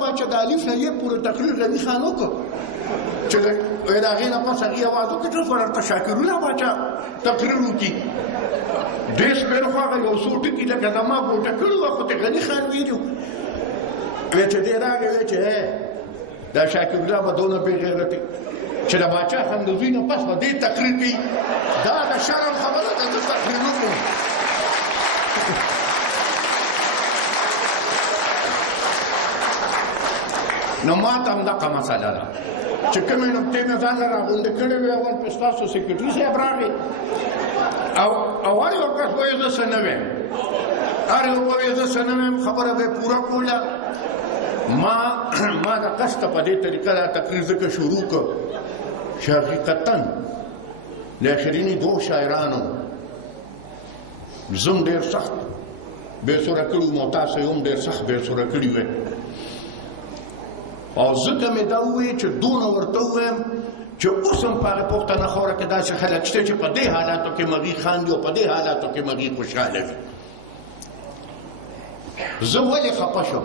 باچه د الف نه یې پوره تقریر غني خان وکړ چې د هغې نه پس هغې اواز وکړ چې ورته شاکرونه باچه تقریر وکړي ډېر شمېر خو هغه یو څو ټکي لکه زما ګوټه کړي وه خو د غني خان ویلي وی چې دی راغی وی چې دا شاکرونه به دونه بې غیرتې چې د باچا خندوزي نه پس به دې تقریر کوي دا د شرم خبره ده زه تقریر وکړم نو ما ته همدغه مسله ده چې کومې نقطې مې ځان له راغونډې کړې وې اول په ستاسو سکرټري صاحب راغی او هر یو کس وایي زه څه نه ویم هر یو وایي زه څه نه ویم خبره به یې پوره کوله ما د قصده په دې طریقه دا تقریر ځکه شروع کړ چې حقیقتا د آخریني دوه شاعرانو زه هم ډېر سخت بېسوره کړي وم او تاسو یې هم ډېر سخت بېسوره کړي وې او ځکه مې دا ووایي چې دونه ورته ووایم چې اوس هم په هغې پوښتنه خوره کې داسې خلک شته چې په دې حالاتو کې مغي خاندي او په دې حالاتو کې مغي خوشحاله وي زه ولې خفه شم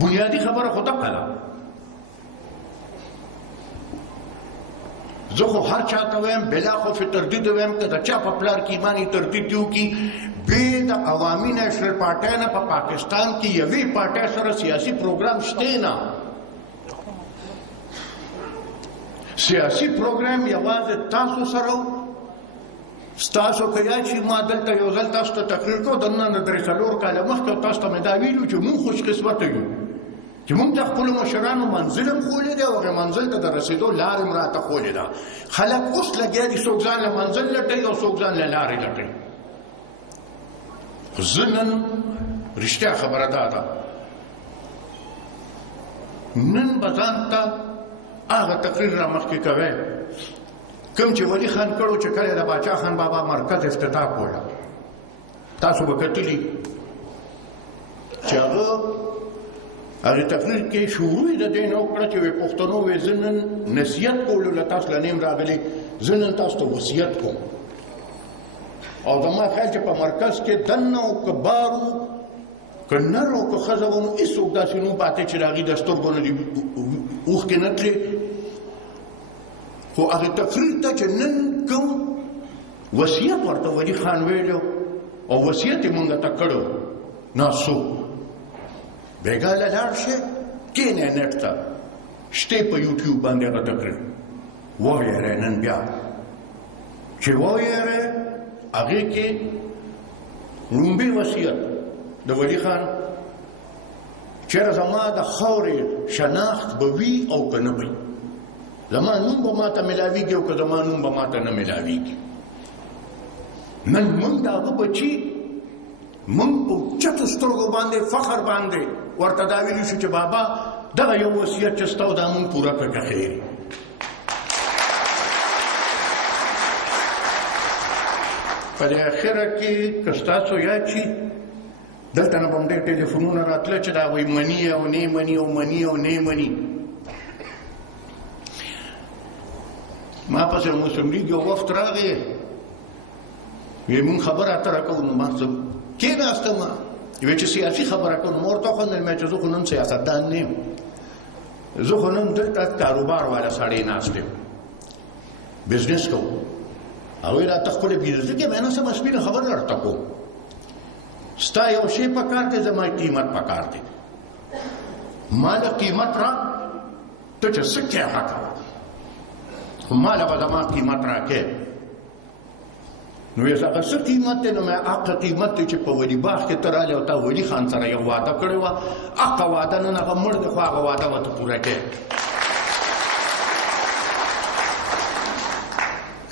بنیادي خبره خو دغه ده زه خو هر چا ته وایم بلا خوف تردید وایم که د چا په پلار کې ایماني تردید دي وکړي بې د عوامي نیشنل پارټۍ نه په پاکستان کې یوې پارټۍ سره سیاسي پروګرام شته نه سیاسي پروګرام یوازې تاسو سره ستاسو که یاد شي ما دلته یو ځل تاسو ته تقریر کوو د نن درې څلور کاله مخکې تاسو ته مې دا ویلي چې مونږ خوش قسمته یو چې مونږ د خپلو مشرانو منزل هم ښولی دی او هغې منزل ته د رسېدو لارې هم راته ښولی ده خلک اوس لګیا دي څوک ځان له منزل لټوي او څوک ځان له لارې لټوي خو زه نن رښتیا خبره دا ده نن به ځان ته هغه تقریر را مخکې کوی کوم چې ولي خان کړو چې کله د باچا خان بابا مرکز افتتاح کوله تاسو به کتلي چې هغه تقریر کې شروع یې د دې نه وکړه چې وایي پښتنو وایي زه نن نصیحت کولو له تاسو له نیم راغلی زه نن تاسو ته وصیت کوم او زما خیال چې په مرکز کې دننه او که بار و که نر او که ښځه و نو هېڅوک داسې نه پاتې چې د هغې د سترګو نه دې اوښکې نه تلې خو هغې تقریر ته چې نن کوم وصیت ورته ولي خان ویلی او وصیت یې مونږ ته کړی ناسو بېګا له لاړ شئ کښېنئ نېټ ته شته په یوټیوب باندې هغه تقریر وویری نن بیا چې وویری هغې کې لومبي وصیت د ولي خان چېرې زما د خاورې شناخت به وي او که نه وي زما نوم به ما ته میلاویږي او که زما نوم به ما ته نه میلاویږي نن مونږ د هغه بچي مونږ په اوچتو سترګو باندې فخر باندې ورته دا ویلي شو چې بابا دغه یو وصیت چې ستا و دا مونږ پوره کړه که خیر په دې اخره کې که ستاسو یاد شي دلته نه به هم ډېر ټلیفونونه راتله چې دا وایي مني او نه مني او مني او نه مني ما پسې مسلم لیګ یو وخت راغی وی مونږ خبره اتره کوو نو ما زه کېناستم وی چې سیاسي خبره کوو نو ما ورته وخندل مې چې زه خو نن سیاستدان نه یم زه خو نن دلته کاروبار والا سړی ناست یم بزنس کوو هغوی راته خپله بزنس کې مې نه څه سپینه خبره درته کوم ستا یو شی پکار دی زما قیمت پکار دی ما له قیمت را ته چې څه کې هغه کوه خو ما له به زما قیمت راکې نو یې هغه څه قیمت دی نو مې هغه قیمت دی چې په ولي باغ کې ته راغلی او تا ولي خان سره یو واده کړې وه هغه واده نن هغه مړ دی خو هغه واده به ته پوره کې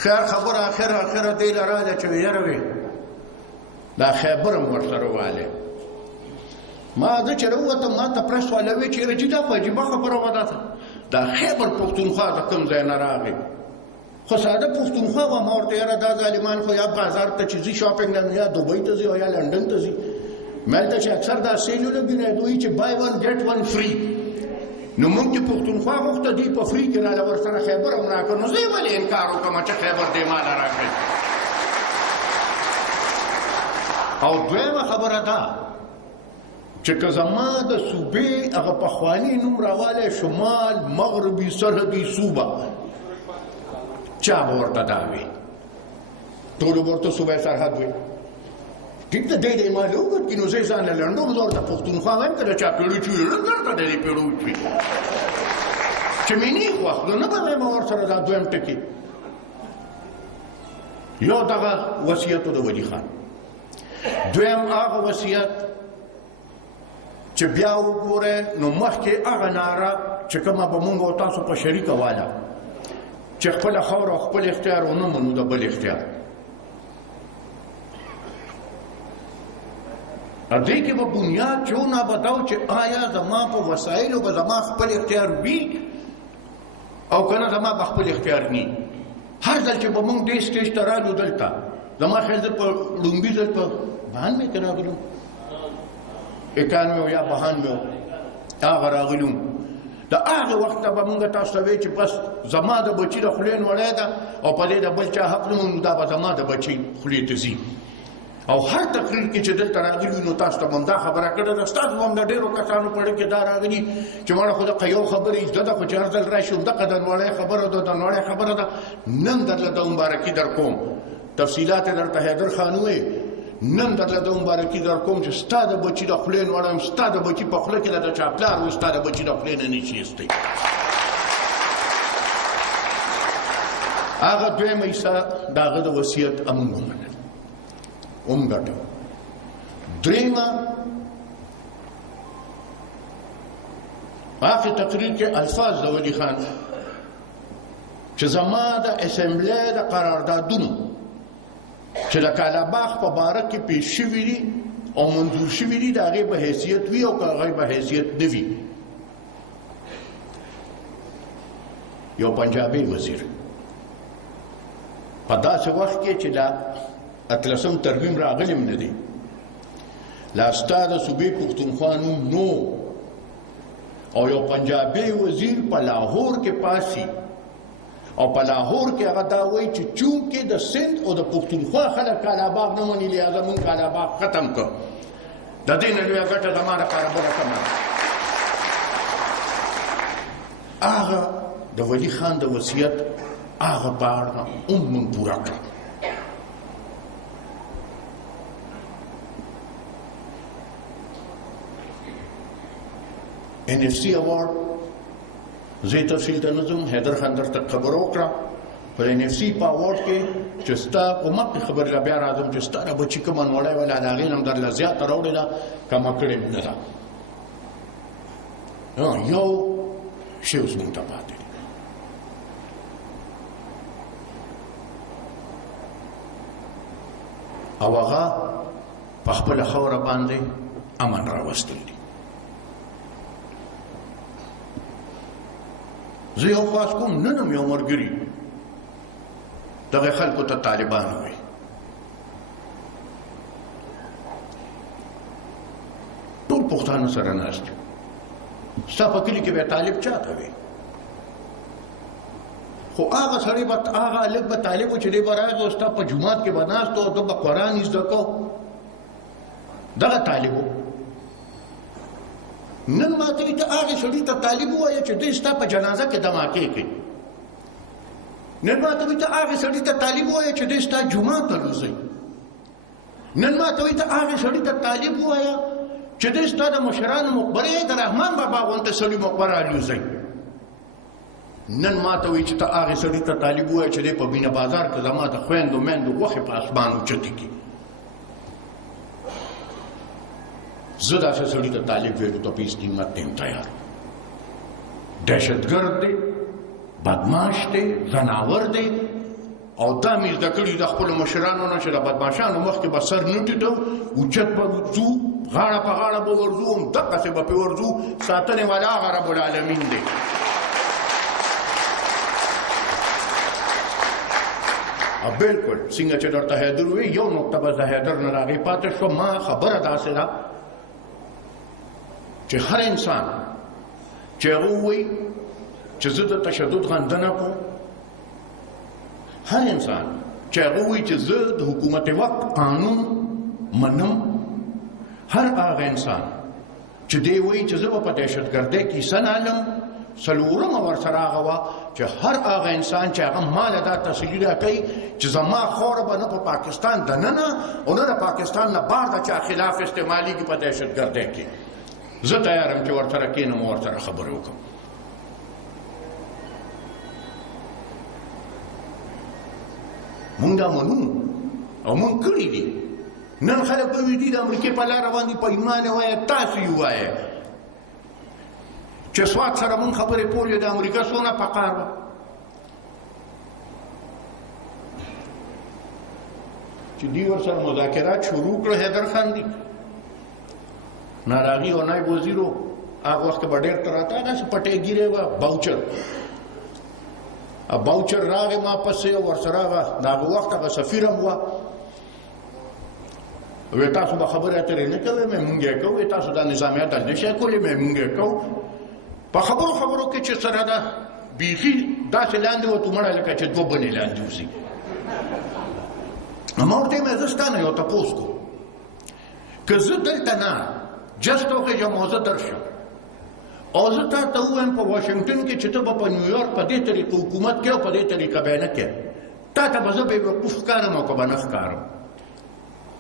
خیر خبره اخره دی له راځه چې یاره وي دا خیبر هم ورسره والی ما زه چې راووتم ما ته پرس والا وی چې یاره چې دا په عجیبه خبره وه دا خیبر پښتونخوا د کوم ځای نه راغی خو ساده پښتونخوا وه ما ورته یاره دا ظالمان خو یا بازار ته چې ځي شاپینګ نه یا دوبۍ ته ځي او یا لنډن ته ځي ما هلته چې اکثر دا سیلونه دي نو دوی چې بای ون ګیټ ون فری نو مونږ چې پښتونخوا غوښته دوی په فری کې راله ورسره خیبر هم راکړ نو زه یې ولې انکار وکړم چې خیبر دې ماله راکړئ او دویمه خبره ده چې که زما د صوبې هغه پخواني نوم راوالی شمال مغربي سرحدي صوبه چا به ورته دا وي ټولو به ورته صوبه سرحد وي ټیک ده دی دی ما لوګت کې نو زه ځان له لنډوم زه ورته پښتونخوا وایم که د چا پیړو چې وي دلته د دې پیړو چې چې مې نه خوښ نو نه به وایم ورسره دا دویم ټکي یو دغه وصیت د ولي خان دویم هغه وصیت چې بیا وګوره نو مخکې هغه ناره چې کومه به مونږ او تاسو په شریکه واله چې خپله خاوره او خپل اختیار ونه منو د بل اختیار دې کې به بنیاد چونه بتاو چې آیا زما په وسایلو به زما خپل اختیار وي او کنه زما به خپل اختیار ني هر ځل چې به مونږ دې سټیج ته رالو دلته زما خیال زه په لومبي ځل په بهان مې که راغلم 91 یا 92 هغه راغلم د هغه وخت به مونږ تاسو ته وایي چې بس زما د بچي د خولې نوړی ده او په دې د بل چا حق نه نو دا به زما د بچي خولې ته ځي او هر تقریر کې چې دلته راغلي نو تاسو ته به هم دا خبره کړې ده ستاسو به هم د ډېرو کسانو په اړه کې دا راغلي چې مړه خو د یو خبرې زده ده خو چې هر ځل راشي همدغه د نوړی خبره ده د نوړی خبره ده نن درله د مبارکي در کوم تفصیلات یې درته حیدر خان ووایي نن درله د مبارکي در کوم چې ستا د بچي د خولې نوړی ستا د بچي په خوله کې د چا پلار و ستا د بچي د خولې نه نشي ایستی هغه دویمه حصه د هغه د وصیت امونږ ومنل ګټو دریمه آخر تقریر کې الفاظ د ولي خان چې زما د اسمبلی د قراردادونو چې د کالاباغ په باره کې پیش شوي دي او منظور شوي دي د هغې به حیثیت وي او که هغې به حیثیت نه وي یو پنجابي وزیر په داسې وخت کې چې دا اتلسم ترمیم راغلم نه دی لا ستا د صوبې پښتونخوا نوم نو او یو پنجابي وزیر په لاهور کې پاسي او په لاهور کې هغه دا وایي چې چونکې د سند او د پښتونخوا خلک کالاباغ نه مني لهذا موږ کالاباغ ختم کړ د دې نه لویه ګټه زما دپاره بله کمه هغه د ولي خان د وصیت هغه پاړه هم موږ پوره کړه NFC award زه تفصیل ته نه ځم حیدر خان درته خبره وکړه په NFC په award کې چې ستا کومه خبره لا بیا راځم چې ستا بچی کوم نوړی ولا د هغې نه درله زیاته راوړې ده کمه کړې مې نه ده یو شی اوس مونږ ته پاتې دی او هغه په خپله خاوره باندې امن راوستلی دی زه یو خواست کوم نن هم یو ملګري دغه خلکو ته طالبان وایي ټول پښتانه سره ناست دي ستا په کلي کې به طالب چاته وي خو هغه سړی به هغه هلک به طالب و چې دی به راغی او ستا په جومات کې به ناست و او ده به قرآن زده کو دغه طالب و نن ماته وي ته هغې سړي ته طالب ووایه چې دوی ستا په جنازه کې دماکې کوي نن ماته وي ته هغې سړي ته طالب ووایه چې دوی ستا جومات ته لوځئ نن ماته وي ته هغې سړي ته طالب ووایه چې دوی ستا د مشرانو مقبرې د رحمان بابا غونته سړي مقبره لوځئ نن ماته وي چې ته هغې سړي ته طالب ووایه چې دی په مینه بازار کې زما د خویندو میندو غوښې په اسمان اوچتې کړي زه داسې سړي ته طالب ویلو ته په هېڅ قیمت نه یم تیار دهشتګرد دی بدماش دی ځناور دی او دا مې زده کړي د خپلو مشرانو نه چې د بدماشانو مخکې به سر نه ټیټو اوچت به ځو غاړه په غاړه به ورځو همدقسې به پرې ورځو ساتنې والا هغه رب العالمین دی بلکل څنګه چې درته حیدر وي یو نقطه به د حیدر نه راغې پاتې شوه ما خبره داسې ده چې هر انسان چې هغه ووایي چې زه د تشدد غندنه کوم هر انسان چې هغه ووایي چې زه د حکومت وقت قانون منم هر هغه انسان چې دی وایي چې زه به په دهشتګردۍ کیسه نه علم څلورمه ورسره هغه وه چې هر هغه انسان چې هغه ماله دا تسلي راکوي چې زما خوره به نه په پاکستان دننه او نه د پاکستان نه بار د چا خلاف استعمالیږي په دهشتګردۍ کې زه تیار یم چې ورسره کښېنم او ورسره خبرې وکړم مونږ دا منو او مونږ کړي دي نن خلک به وي دي د امریکې په لاره باندې په ایمان یې وایه تاسو یې وایه چې سوات سره مونږ خبرې کولې د امریکا څونه پکار وه چې دوی ورسره مذاکرات شروع کړه حیدر خان دي ناراغي او نایب وزیرو هغه وخت به ډېر تر راته هغسې پټۍ ګیرې وه باوچر باوچر راغې ما پسې ورسره هغه د هغه وخت هغه سفیر هم وه وی تاسو به خبرې اترې نه کوئ مونږ یې کوو تاسو دا نظامیت نه شئ کولی مونږ یې کوو په خبرو کې چې سره ده بیخي داسې لاندې وتو مړه لکه چې دوه بنې لاندې وځي ما ورته ویل زه ستا نه یو تپوس کوم که زه دلته نه جست وخېږم او زه درشم او زه تا ته ووایم په واشنګټن کې چې ته به په نیویارک په دې طریقه حکومت کوې او په دې طریقه به یې نه کوې تا ته به زه بېوقوف ښکارم او که به نه ښکارم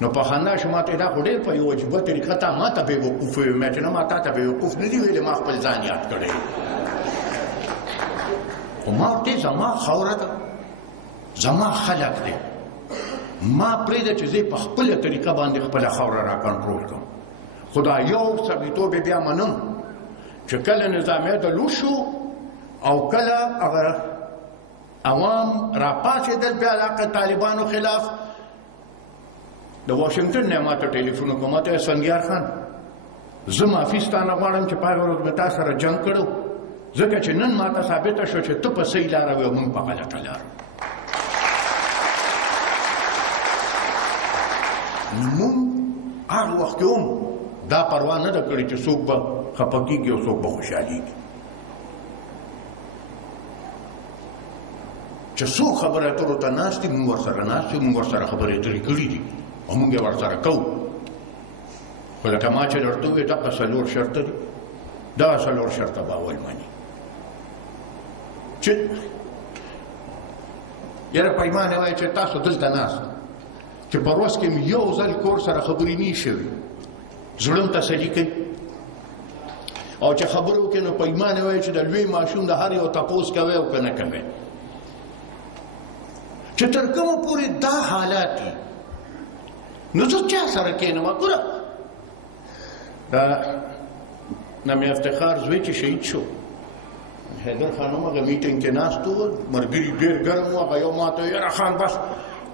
نو په خندا شو ما ته دا خو ډېر په یو عجیبه طریقه تا ما ته بېوقوف ویل ما چې نه ما تا ته بېوقوف نه دي ویلې ما خپل ځان یاد کړی خو ما ورته زما خاوره ده زما خلک دی ما پرېږده چې زه په خپله طریقه باندې خپله خاوره را کنټرول کړم خو دا یو سړیتوب یې بیا منم چې کله نظامیه د لوټ شو او کله هغه عوام راپاڅېدل بیا د طالبانو خلاف د واشنګټن نه ما ته ټلیفون وکړ ما ته ویل سنګیار خان زه معافي ستانه غواړم چې په هغه ورځ مې تا سره جنګ کړی ځکه چې نن ما ته ثابته شو چې ته په صحیح لاره وې او موږ په غلطه لاره نو موږ هغه وخت کې هم دا پروا نه ده کړې چې څوک به خفه کېږي او څوک به خوشحالېږي چې څوک خبرې اترو ته ناست دي موږ ورسره ناست یو موږ ورسره خبرې اترې کړي دي او موږ یې ورسره کوو خو لکه ما چې درته وویل دغه څلور شرطه دي دغه څلور شرطه به اول مني چې یاره پیمان یې وایي چې تاسو دلته ناست چې په ورځ کې مې یو ځل کور سره خبرې نه شوي زړه م تسلي کوي او چې خبرې وکړې نو پیمان یې وایي چې د لوی ماشوم د هر یو تپوس کوئ او که نه کوئ چې تر کومه پورې دا حالات دي نو زه چا سره کښېنم ګوره دا نامې افتخار زوی چې شهید شو حیدر خان هم هغه میټینګ کې ناست و ملګري ډېر ګرم و هغه یو ما ته یاره خان بس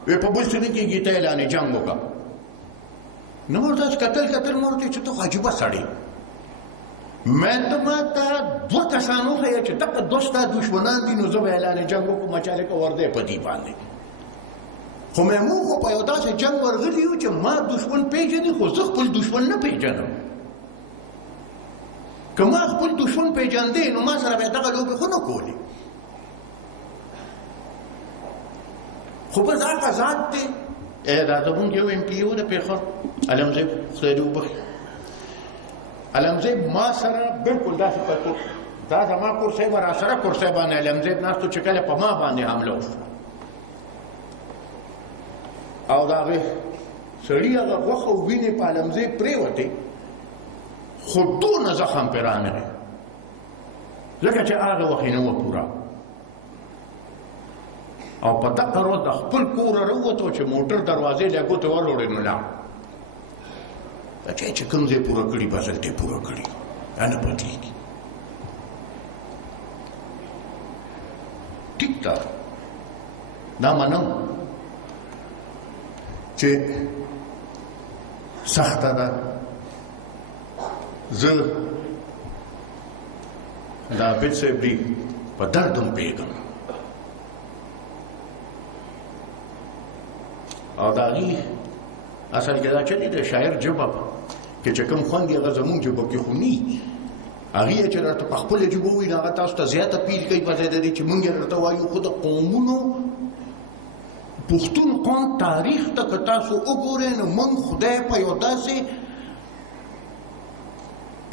وی په بل څه نه کېږي ته اعلانې جنګ وکړه نو ورته داسې کتل ما ورته چې ته خو عجیبه سړی ما ته دوه کسان وښیه چې دغه دوه ستا دشمنان دي نو زه به اعلانې جنګ وکړم مچالې که ورده په دې باندې خو موږ خو په یو داسې جنګ ورغلي یو چې ما دشمن پیژني خو زه خپل دشمن نه پیژنم که ما خپل دشمن پیژندې نو ما سره به دغه لوبې خو نه کولې خو بس هغه ذات دی دا زمونږ یو ایم پي و د پېښور علمزیب خدای دې وبخي علمزیب ما سره بلکل داسې په دا زما کرسی به راسره کرسی باندې علمزیب ناستو چې کله په ما باندې حمله وشوه او د هغې سړي هغه غوښه او وینې په علمزیب پرېوتې خو دونه زخم پرې رانغی ځکه چې هغه وخت یې نه وه پوره او په دغه ورځ د خپل کوره راووتو چې موټر دروازې له ګوتې ولوړې نو لاړ دا چې کوم ځای پوره کړي بس هلته یې پوره کړي دا نه پټېږي ټیک ده دا منم چې سخته ده زه د عابد صاحب دی په درد هم پوهېږم او د هغې اصل کې دا چې دی د شاعر ژبه کې چې کوم خوند یې هغه زمونږ ژبه کې خو نه هغې یې چې راته په خپله ژبه ووایي نو هغه تاسو ته زیات اپیل کوي په ځای د دې چې مونږ یې درته وایو خو د قومونو پښتون قوم تاریخ ته که تاسو وګورئ نو موږ خدای په یو داسې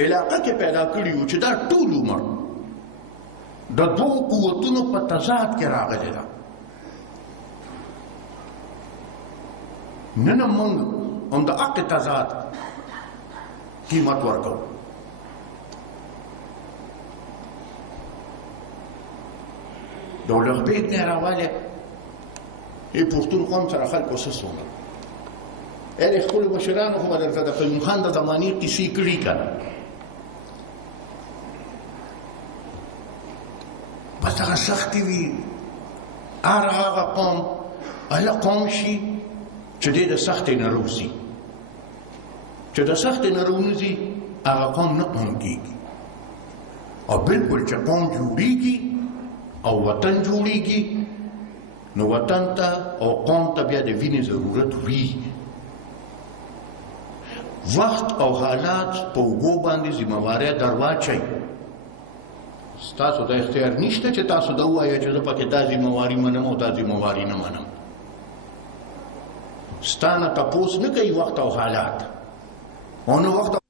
علاقه کې پیدا کړي وو چې دا ټول عمر د دوو قوتونو په تضاد کې راغلی ده. نن موږ هم د حق تضاد قیمت ورکوو. دولت بیگ نه راواله ای پښتون قوم سره خلکو سسونه ال خپل مشرانو هم درته د قیوم خان د زمانی کیسې کړي کړه بس هغه سختي وي هغه قوم اله قوم شي چې د سختي نه روزي چې د سختي نه روزي هغه قوم نه قوم کیږي او بالکل چې قوم جوړیږي او وطن جوړیږي نو وطن ته او قوم ته بیا د وینې ضرورت وي. وخت او حالات په اوږو باندې ذمہواري در واچوي. ستاسو د اختیار نشته چې تاسو دا ووایئ چې زه پکې دا ذمہواري منم او دا ذمہواري نه منم. ستا نه تپوس نه کوي وخت او حالات او نو وخت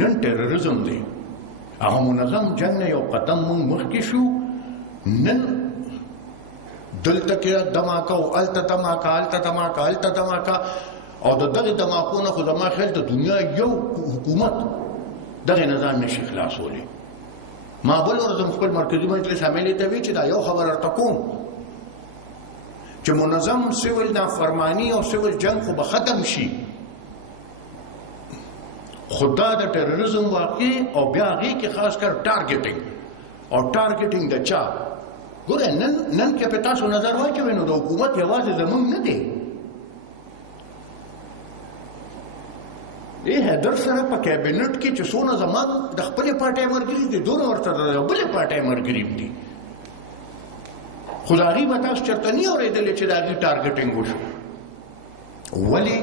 نن ټیرریزم دی هغه منظم جنگ نه یو قدم مونږ مخکې شو. نن دلته کې دماکه او الته دماکه الته دماکه الته دماکه او د دغه دماکو نه خو زما خیال د دنیا یو حکومت دغه نظام نشي خلاصولی. ما بل ورځ خپل مرکزي مجلس عملي ته وی چې دا یو خبر ورته کوم چې منظم سیول نافرمانی او سیول جنگ خو به ختم شي خدا د ټیرریزم واقع او بیا هغې کې خاص کر ټارګټینګ او ټارګټینګ د چا ګوره نن کې په تاسو نظر واچوئ نو د حکومت یوازې زمونږ نه دی. دې حیدر سره په کابینټ کې چې څونه زمان د خپلې پارټۍ ملګري دي دونه ورته د بلې پارټۍ ملګري دي خو د هغې به تاسو چېرته نه اورېدلې چې د هغې ټارګټینګ وشو. ولې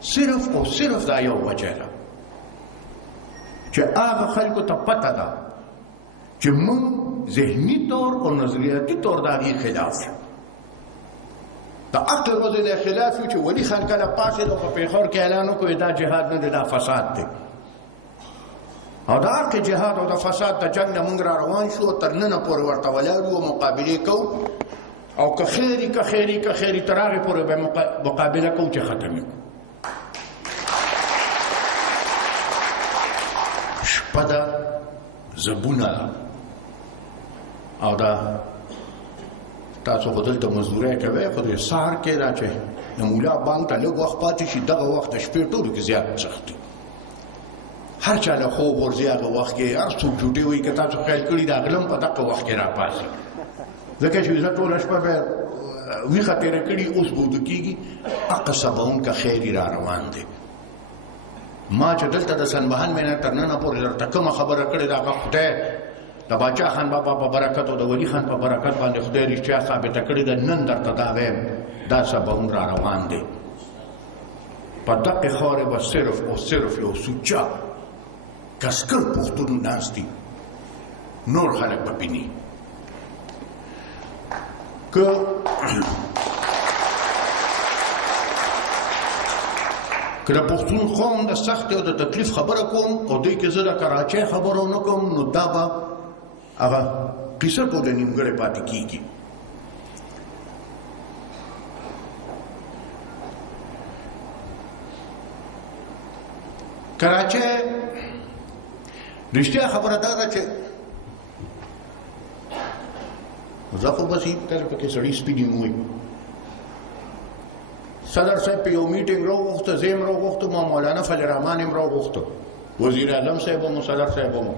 صرف او صرف دا یو وجه ده چې هغه خلکو ته پته ده چې موږ ذهني طور او نظریاتي طور د هغې خلاف یو. د عقل وضع د خلاف یو چې ولي خان کله پاڅېد او په پېښور کې اعلان وکړو دا جهاد نه دی دا فساد دی او د حق جهاد او د فساد د جنګ نه موږ را روان شو تر ننه پورې ورته ولاړ وو مقابلې کوو او که خیري که خیري که خیري تر هغې پورې به مقابله کوو چې ختم یو. شپه ده زبونه ده او دا تاسو خو دلته مزدورۍ کوئ خو د سهار کې دا چې د مولا بانک ته لږ وخت پاتې شي دغه وخت د شپې ټولو کې زیات سخت دی. هر چا له خوب ورځي هغه وخت کې هر څوک جوټې وایي که تاسو خیال کړي د هغه هم په دغه وخت کې راپاڅي ځکه چې زه ټوله شپه به ویښه تېره کړي اوس به وده کېږي حق سباونکه خیري را روان دی. ما چې دلته د سنبهان مې نه تر ننه پورې درته کومه خبره کړې ده هغه خدای د باچا خان بابا په برکت او د ولی خان په برکت باندې خدای رښتیا ثابته کړې ده. نن درته دا وایم دا سباون را روان دی. په دغې خاورې به صرف او صرف یو سوچه کسکر پښتون ناست دي نور خلک به پیني که که د پښتون قوم د سختۍ او د تکلیف خبره کوم او دوی کې زه د کراچۍ خبره ونه کوم نو دا به هغه قصه ټوله نیمګړې پاتې کېږي. کراچۍ رښتیا خبره دا ده چې زه خو بس کله پکې سړي سپینې موي صدر صاحب په یو میټینګ راوغوښته زه یې راوغوښتم او مولانا فضل الرحمن یې راوغوښته وزیر اعظم صاحب هم صدر صاحب هم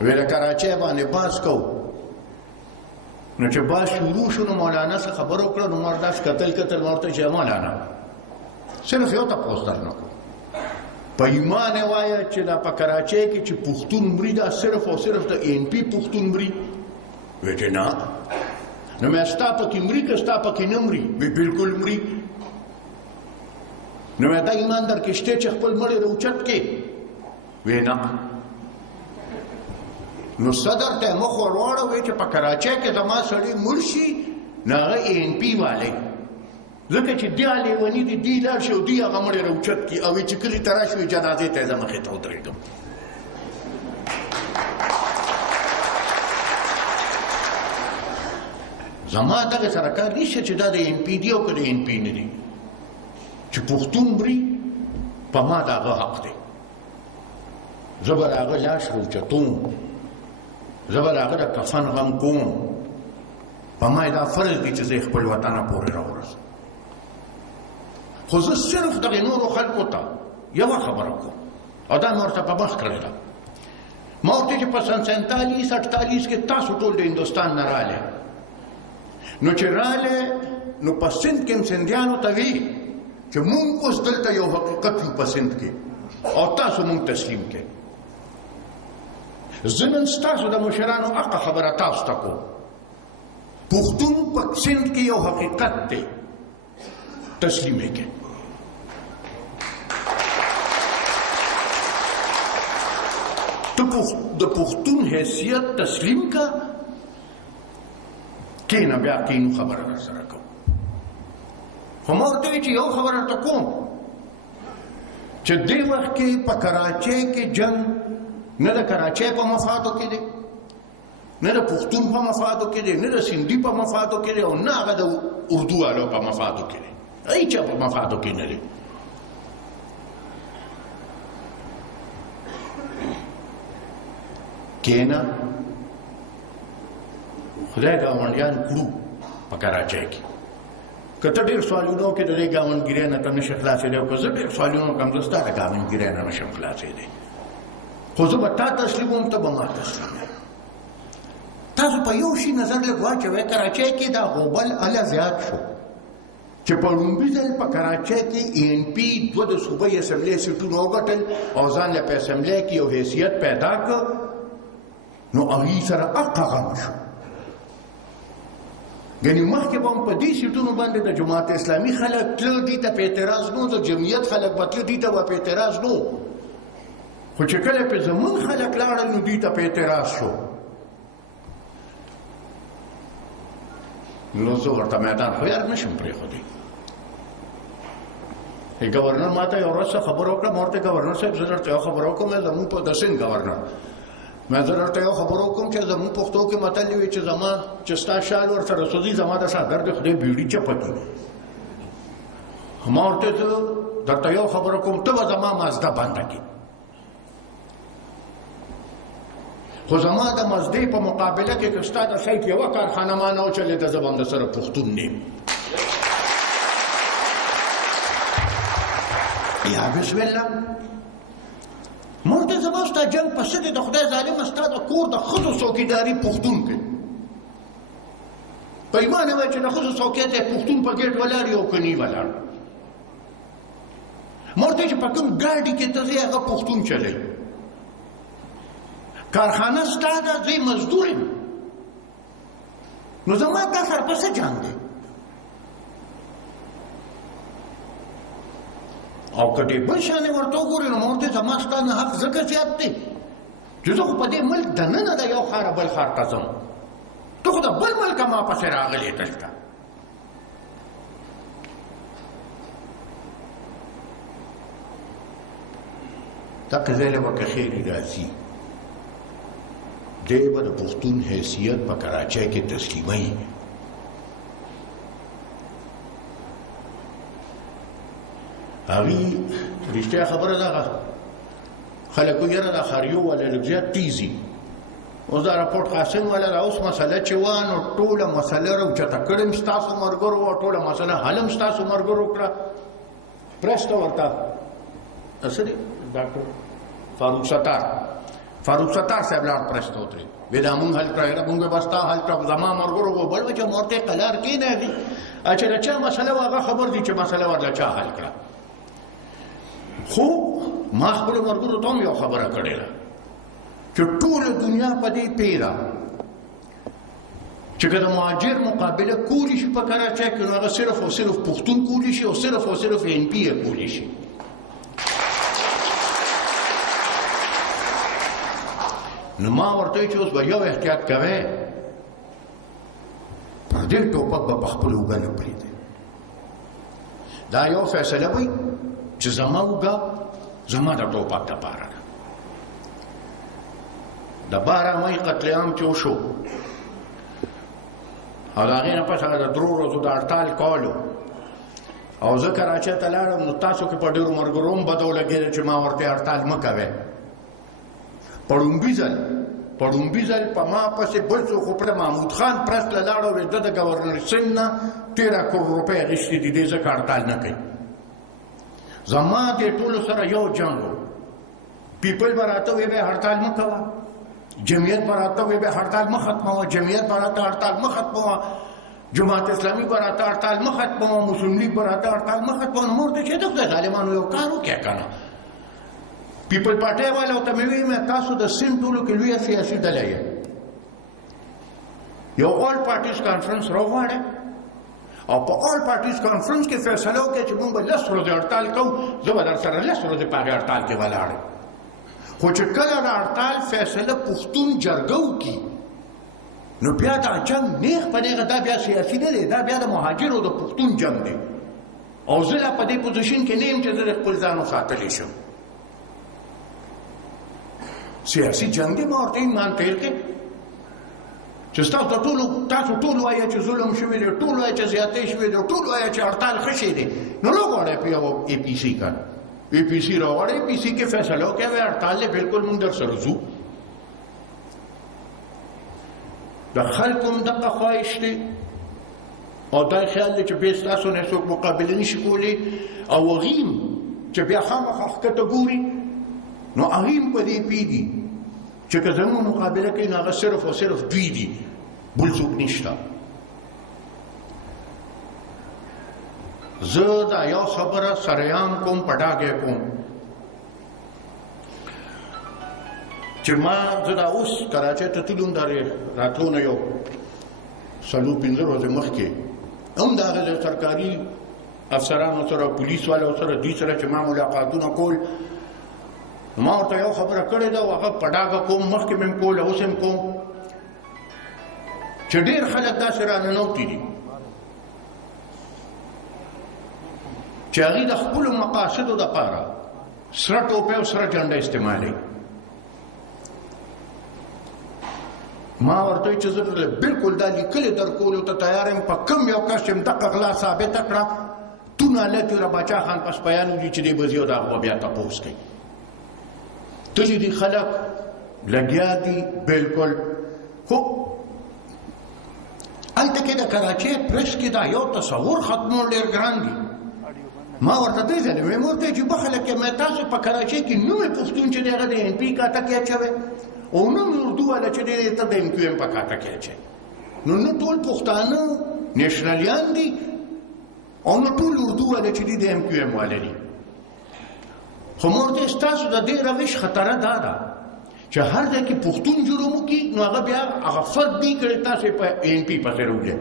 ویله کراچۍ باندې باز کوو نو چې باز شروع شو نو مولانا څه خبر وکړه نو ما داسې کتل ما ورته چې مولانا صرف یو تپوس درنه کړو په ایمان یې وایه چې دا په کراچۍ کې چې پښتون مري دا صرف او صرف د این پي پښتون مري وی چې نه نو مې ستا پکې مري که ستا پکې نه مري وی بلکل مري نو مې دا ایمان در کې شته چې خپل مړی راوچت کې وی نه نو صدر ته مخ ور واړوي چې په کراچۍ کې زما سړی مړ شي نو هغه ANP والی ځکه چې دی لیوني دي دی لاړ شي او دی هغه مړی راوچت کړي او چې کلي ته راشي جنازې ته زه مخې ته ودرېږم زما دغه سره کار نشته چې دا د ANP دی او که د ANP نه دی چې پښتون مري په ما د هغه حق دی زه به د هغه لاش راوچتوم زه به د هغه د کفن غم کوم په ما دا فرض دی چې زه خپل وطنه پورې راورسم خو زه صرف دغې نورو خلکو ته یوه خبره کوم او دا مې ورته په مخ کړې ده ما ورته چې په سن 47-48 کې تاسو ټول د هندوستان نه راغلی نو چې راغلی نو په سند کې هم سندیانو ته وي چې مونږ اوس دلته یو حقیقت یو په سند کې او تاسو مونږ تسلیم کړئ زه نن ستاسو د مشرانو حقه خبره تاسو ته کوم پښتون په سند کې یو حقیقت دی تسلیم یې کړئ ته د پښتون حیثیت تسلیم کا کینه بیا کینو خبره در سره کوم خو ما ورته وی چې یو خبره ته کوم چې دې وخت کې په کراچۍ کې جنګ نه د کراچۍ په مفادو کې دی نه د پښتون په مفادو کې دی نه د سندي په مفادو کې دی او نه هغه د اردو والو په مفادو کې دی هیچا په مفادو کې نه دی کینا خدای ګاونډیان کړو په کراچۍ کې که ته ډېر سوالونه وکړې د دې ګاونډګیرۍ نه ته نشې خلاصېدی او که زه ډېر سوالونه وکړم زه ستا د ګاونډګیرۍ نه نشم خلاصېدی خو زه به تا تسلیموم ته به ما تسلیموې تاسو په یو شي نظر لږ واچوئ کراچۍ کې دا غوبل هله زیات شو چې په لومړي ځل په کراچۍ کې ANP دوه د صوبۍ اسمبلۍ سیټونه وګټل او ځان له په اسمبلۍ کې یو حیثیت پیدا کړ نو هغوی سره حقه غم شو یعنې مخکې به هم په دې سیټونو باندې د جماعت اسلامي خلک تله دې ته په اعتراض نو د جمعیت خلک به تله دې ته به په اعتراض نو خو چې کله پې زمونږ خلک لاړل نو دې ته په اعتراض شو نو زه ورته میدان خو یار نشم پرېښودی ګورنر ما ته یو ورځ څه خبره وکړه ما ورته ګورنر صاحب زه درته یو خبره وکړم زمونږ په د سند ګورنر ما زه درته یو خبره وکړم چې زمونږ پښتو کې متل وي چې زما چې ستا شال ورسره سوځي زما د څادر د خدای بیړي چپه کړي ما ورته زه درته یو خبره کوم ته به زما مازده بنده کړي خو زما د مزدې په مقابله کې که ستا د سایټ یوه کارخانه ما نه وچلېده زه به هم درسره پښتون نه یم یا بسم الله ما ورته زما ستا جنګ په څه دی د خدای ظالمه ستا د کور د ښځو څوکیداري پښتون کوي په ایمان وایي چې د ښځو څوکۍ ته پښتون په ګېټ ولاړ یو که نی ولاړ ما ورته چې په کوم ګاډي کې ته ځې هغه پښتون چلوي کارخانه ستا ده زه مزدور یم نو زما دا سره په څه جنګ دی او که دې بل شانې ورته وګورې نو ما ورته زما ستا نه حق ځکه زیات دی چې زه خو په دې ملک دننه د یو ښاره بل ښار ته ځم ته خو د بل ملکه ما پسې راغلې دلته دغه ځای له به که خیرې راځي دی به د پښتون حیثیت په کراچۍ کې تسلیموي هغوی رښتیا خبره دغه خلک وایي یاره دا خاریو والا لږ زیات تیزي اوس دا راپورټ قاسم والا دا اوس مسله چې وه نو ټوله مسله راوچته کړې م ستاسو ملګرو وه ټوله مسله حل م ستاسو ملګرو کړه پرس ته ورته څه دی ډاکټر فاروق ستار صاحب لاړ پرس ته ودرېد ویې دا مونږ حل کړه یاره مونږ به ستا حل کړه زما ملګرو وه بل به چې ما ورته قلار کېناغي چې د چا مسله وه هغه خبر دي چې مسله ورله چا حل کړه خو ما خپلو ملګرو ته هم یو خبره کړې ده چې ټوله دنیا په دې پیره چې که د مهاجر مقابله کولی شي په کراچۍ کې نو هغه صرف او صرف پښتون کولی شي او صرف ANP یې کولی شي نو ما ورته چې اوس به یو احتیاط کوئ پر دې ټوپک به په خپله اوږه نه پرېږدئ دا یو فیصله وي چې زما اوږه زما د ټوپک دپاره ده د 12 مۍ قتل عام چې وشو او د هغې نه پس هغه د 3 ورځو د هړتال کولو او زه کراچۍ ته لاړم نو تاسو کې په ډېرو ملګرو هم بده ولګېده چې ما ورته هړتال مه کوئ په ړومبي ځل په ما پسې بل څوک خو پرې محمود خان پرس له لاړ او ده د ګورنر سنګ نه 13 کروڑ روپۍ اخیستې دي دې ځکه هړتال نه کوي زما دې ټولو سره یو جنګ و پیپل به راته وی به هړتال مه کوه جمعیت به راته وی به هړتال مه ختموه جمعیت به راته هړتال مه ختموه جماعت اسلامي به راته هړتال مه ختموه مسلم لیگ به راته هړتال مه ختموه نو مورته چې دغه ظالمانو یو کار وکړه که نه پیپل پارټۍ والاو ته مې ویل تاسو د سند ټولو کې لویه سیاسي ډله یې یو آل پارټیز کانفرنس راوغواړئ او په آل پارټیز کانفرنس کې فیصله وکړئ چې موږ به 10 ورځې هړتال کوو زه به در سره 10 ورځې په هغې هړتال کې ولاړ یم خو چې کله د هړتال فیصله پښتون جرګه وکړي نو بیا دا جنګ نیغ په نیغه دا بیا سیاسي نه دی دا بیا د مهاجرو د پښتون جنګ دی او زه لا په دې پوزیشن کې نه یم چې زه د خپل ځان وساتلی شم سیاسي جنګ دی ما ورته ایمان تیر کې چې تاسو ټول وایه چې ظلم شوی دی ټول وایه چې زیاتې شوی دی ټول وایه چې هړتال ښه شی دی نو راغواړئ په یو اے پي سي کار اے پي سي راغواړئ اے پي سي کې فیصله وکړئ هړتال دی بلکل موږ در سره ځو د خلکو هم دغه خواهش دی او دا خیال دی چې بیا ستاسو نه څوک مقابله نشي کولی او هغې هم چې بیا خامخا ښکته ګوري نو هغې هم په دې پوهېږي چې که زموږ مقابله کوي نو هغه صرف او صرف دوی دي بل څوک نشته زه دا یو خبره سریعام کوم په ډاګه کوم چې ما زه دا اوس کراچۍ ته تللم دا راتلو نه یو 4-5 ورځې مخکې هم د هغه سرکاري افسرانو سره پولیس والو سره دوی سره چې ما ملاقاتونه کول ما ورته یو خبره کړې ده او هغه په ډاګه کوم مخکې مې هم کول اوس هم کوم چې ډېر خلک داسې راننوتي دي چې هغوی د خپلو مقاصدو دپاره سره ټوپۍ او سره جنډه استعمالوي ما ورته وایي چې زه بلکل دا لیکلې درکولو ته تیار یم په کوم یو کس چې م دغه غلا ثابته کړه تونه هلکې را باچا خان پسپیان وځي چې دی به ځي او د هغه به بیا تپوس کوي ته چې دي خلک لګیا دي بلکل خو هلته کې د کراچۍ پریس کې دا یو تصور ختمول ډېر ګران دي ما ورته دې ځلې ویم ورته چې به خلک مې تاسو په کراچۍ کې نوی پښتون چې دی هغه د NP کاته کې اچوی او نوی اردو والا چې دی ته د MQM په کاته کې اچوي نو نه ټول پښتانه نیشنلیان دي او نه ټول اردو والا چې دی د MQM والا دي خو ما ورته ستاسو د دې روش خطره دا ده چې هر ځای کې پښتون جرم وکړي نو هغه بیا هغه فرد دی کړی تاسو په NP پسې راوړئ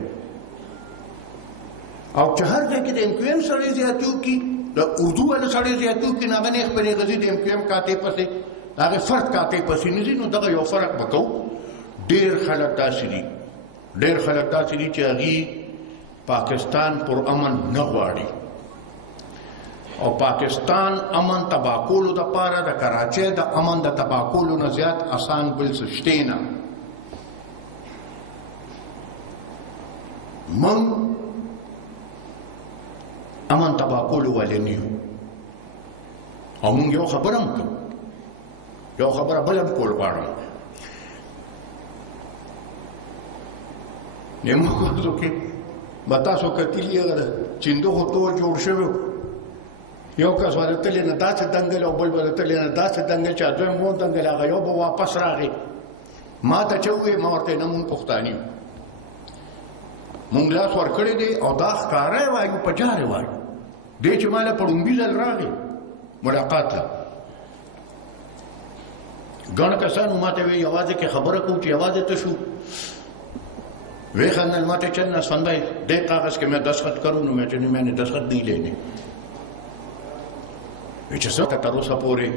او چې هر ځای کې د MQM سړی زیاتي وکړي د اردو والا سړی زیاتي وکړي نو هغه نیغ په نیغه ځي د MQM کاتې پسې د هغې فرد کاتې پسې نه ځي نو دغه یو فرق به کوو ډېر خلک داسې دي چې هغوی پاکستان پر امن نه غواړي او پاکستان امن تباه کولو دپاره د کراچۍ د امن د تباه کولو نه زیات اسان بل څه شتی نه موږ امن تباه کولو والے نه یو او موږ یو خبره هم کوو یو خبره بل هم کول غواړم نیمګړو کې به تاسو کتلي هغه د چیندوخو تور جوړ شوی یو کس به د تلې نه داسې دنګل او بل به د تلې نه داسې دنګل چې دویم مو دنګل هغه یو به واپس راغی ما ته چې وویې ما ورته نه مونږ پښتانه یو مونږ لاس ورکړی دی او دا ښکاره وایو په جارې وایو دی چې ما له په ړومبي ځل راغی ملاقات له ګڼ کسانو ما ته وی یوازې کې خبره کوو چې یوازې ته شو وی خندل ما ته چل نسفن بھائی دے کاغذ کے میں دستخط کروں میں نے دستخط نہیں لینے وی چې څه تر اوسه پورې